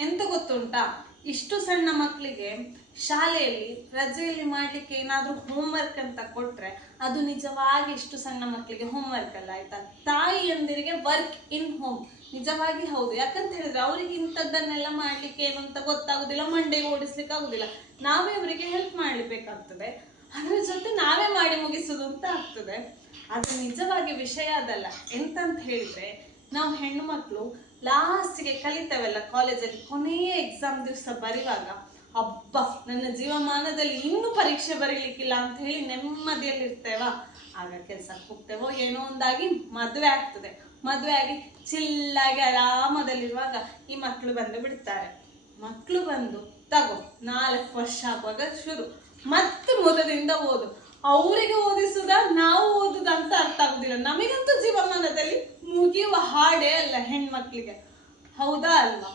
ಎಂತ ಗೊತ್ತುಂಟಾ? ಇಷ್ಟು ಸಣ್ಣ ಮಕ್ಕಳಿಗೆ ಶಾಲೆಯಲ್ಲಿ ರಜೆಯಲ್ಲಿ ಮಾಡಲಿಕ್ಕೆ ಏನಾದರೂ ಹೋಮ್ವರ್ಕ್ ಅಂತ ಕೊಟ್ಟರೆ ಅದು ನಿಜವಾಗಿ ಇಷ್ಟು ಸಣ್ಣ ಮಕ್ಕಳಿಗೆ ಹೋಮ್ವರ್ಕ್ ಅಲ್ಲ, ಆಯ್ತಾ? ತಾಯಿಯಂದಿರಿಗೆ ವರ್ಕ್ ಇನ್ ಹೋಮ್ ನಿಜವಾಗಿ ಹೌದು. ಯಾಕಂತ ಹೇಳಿದ್ರೆ ಅವರಿಗೆ ಇಂಥದ್ದನ್ನೆಲ್ಲ ಮಾಡಲಿಕ್ಕೆ ಏನು ಅಂತ ಗೊತ್ತಾಗುದಿಲ್ಲ ಮಂಡೆಗೆ ಓಡಿಸ್ಲಿಕ್ಕೆ ಆಗುದಿಲ್ಲ. ನಾವೇ ಅವರಿಗೆ ಹೆಲ್ಪ್ ಮಾಡ್ಲಿಬೇಕಾಗ್ತದೆ ಅದರ ಜೊತೆ ನಾವೇ ಮಾಡಿ ಮುಗಿಸುದು ಅಂತ ಆಗ್ತದೆ. ಅದು ನಿಜವಾಗಿ ವಿಷಯ ಅದಲ್ಲ. ಎಂತಂತ ಹೇಳಿದ್ರೆ ನಾವು ಹೆಣ್ಣು ಮಕ್ಕಳು ಲಾಸ್ಟ್ಗೆ ಕಲಿತೇವಲ್ಲ ಕಾಲೇಜಲ್ಲಿ ಕೊನೆಯ ಎಕ್ಸಾಮ್ ದಿವಸ ಬರೆಯುವಾಗ ಅಬ್ಬ, ನನ್ನ ಜೀವಮಾನದಲ್ಲಿ ಇನ್ನೂ ಪರೀಕ್ಷೆ ಬರೀಲಿಕ್ಕಿಲ್ಲ ಅಂತ ಹೇಳಿ ನೆಮ್ಮದಿಯಲ್ಲಿ ಇರ್ತೇವ ಆಗ ಕೆಲ್ಸಕ್ಕೆ ಹೋಗ್ತೇವೋ ಏನೋ ಒಂದಾಗಿ ಮದುವೆ ಆಗ್ತದೆ. ಮದುವೆ ಆಗಿ ಚಿಲ್ಲಾಗಿ ಆರಾಮದಲ್ಲಿರುವಾಗ ಈ ಮಕ್ಕಳು ಬಂದು ಬಿಡ್ತಾರೆ. ಮಕ್ಕಳು ಬಂದು, ತಗೋ, ನಾಲ್ಕು ವರ್ಷ ಆಗುವಾಗ ಶುರು. ಮತ್ತೆ ಮೊದಲಿಂದ ಓದು. ಅವರಿಗೆ ಓದಿಸುದ ನಾವು ಓದುದ ಅಂತ ಅರ್ಥ ಆಗುದಿಲ್ಲ ಅಲ್ಲ ಹೌದಾ ಅಲ್ವಾ?